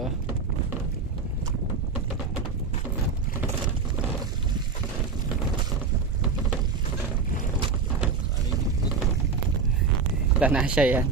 Ba? Tanasya yan.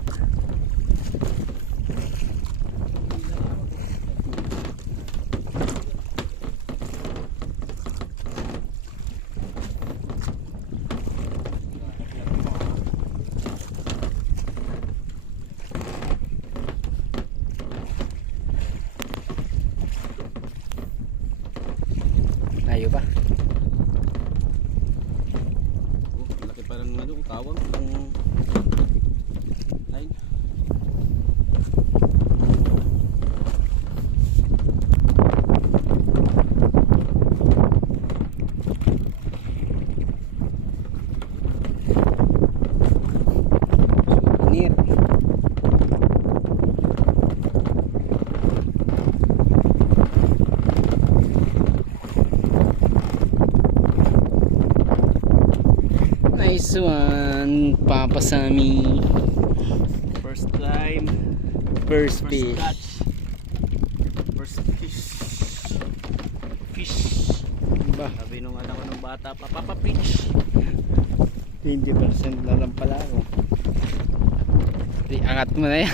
Layo pa. Laki pa ng ano, tawang ng line. Near. Nice one, Papa Sammy. First time, First first fish. catch, first fish. Fish. Ba, Sabi nung anak ko nung bata, Papa Fish. 20% na lang pala ako. Di, angat mo na yan.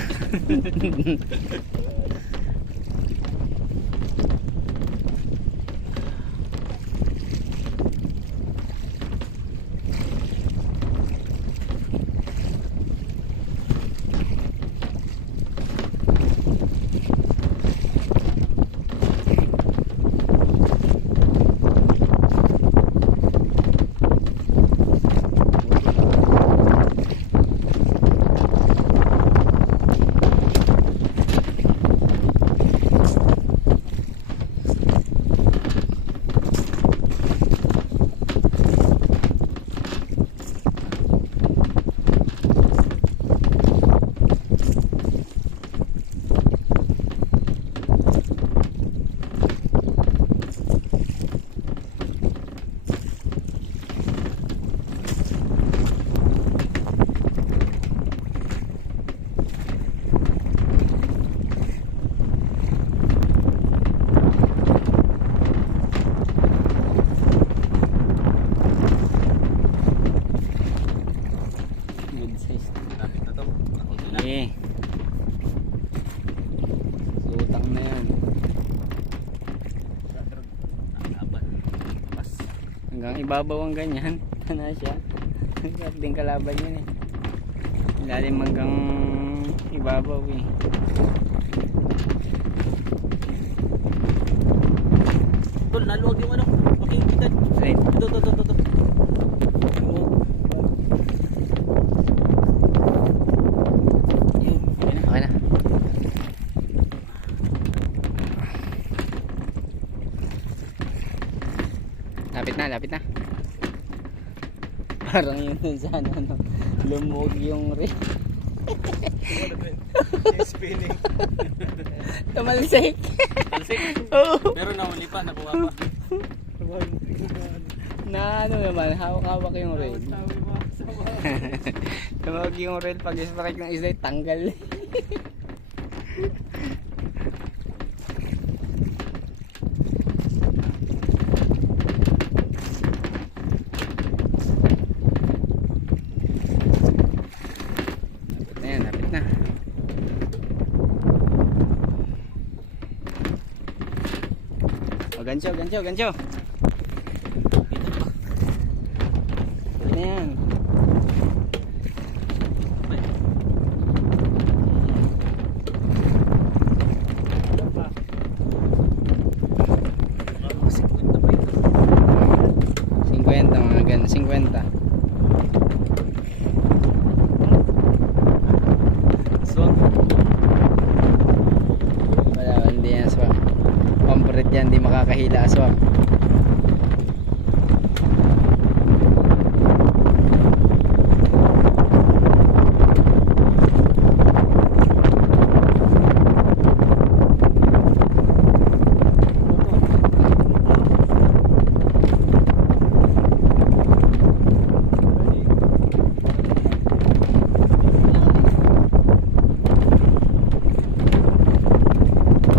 Good size. Lapit na to. Nakita na. Eh. Lutang na yan. Laban. Pas. Hanggang ibabaw ang ganyan. Tanasya. Hanggang din kalaban yun eh. Ilalim hanggang ibabaw eh. Tol, naluwag yung ano. Makikita. Right. Ito. Yun. Okay na. Lapit na. Parang yun dun sa ano, lumuwag yung rin. Spinning. Tumalsik. Talsik. Oo. Pero nahuli pa, nakuha pa. Na ano naman, hawak-hawak yung rail. Tumawag yung rail pag strike ng isda, tanggal. Lapit na. O, gancho. Ano yan? Mga ganun, 50. Swag. Wala, hindi yan swak. Pampurit yan, di makakahila swak.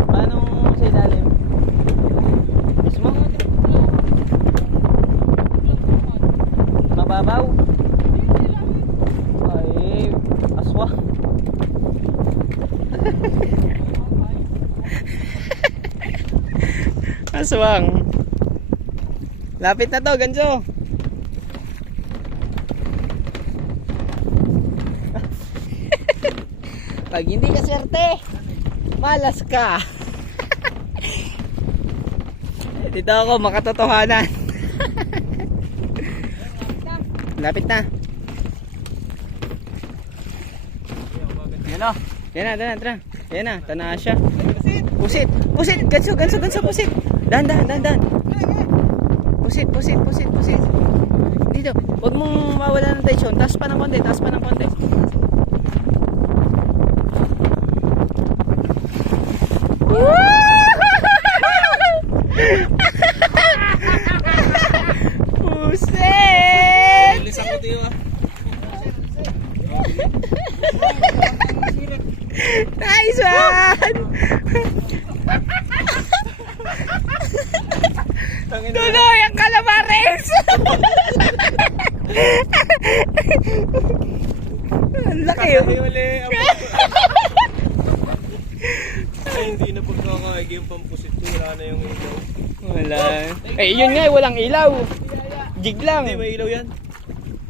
Paano Aswang. Lapit na to, ganso. Pag hindi ka swerte, malas ka. Dito ako, makatotohanan. Lapit na. Yan o. Yan na, tara. Yan na, tanaas siya. Pusit, pusit, ganso, pusit. Dan. Pusit. Dito, huwag mong mawala ng tension. Taas pa ng konti. Pusit! Bilis ako tiyo ah. Nice one! Tuloy ang calamares! Ang laki yun. Ay, hindi na pagkakaig yung pampusit ko. Wala na yung ilaw. Wala. Eh, yun nga, walang ilaw. Jig lang. Hindi, may ilaw yan.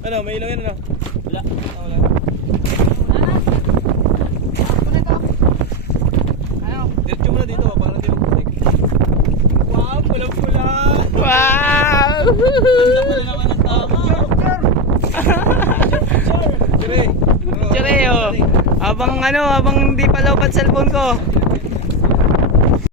Ano, may ilaw yan ano? Wala. Wala. Diretso mo na dito, parang di magputik. Wow, pula-pula. Wow! Ganda pala naman ang tama. Dire. Tsure, oh. Habang hindi pa lobat cellphone ko.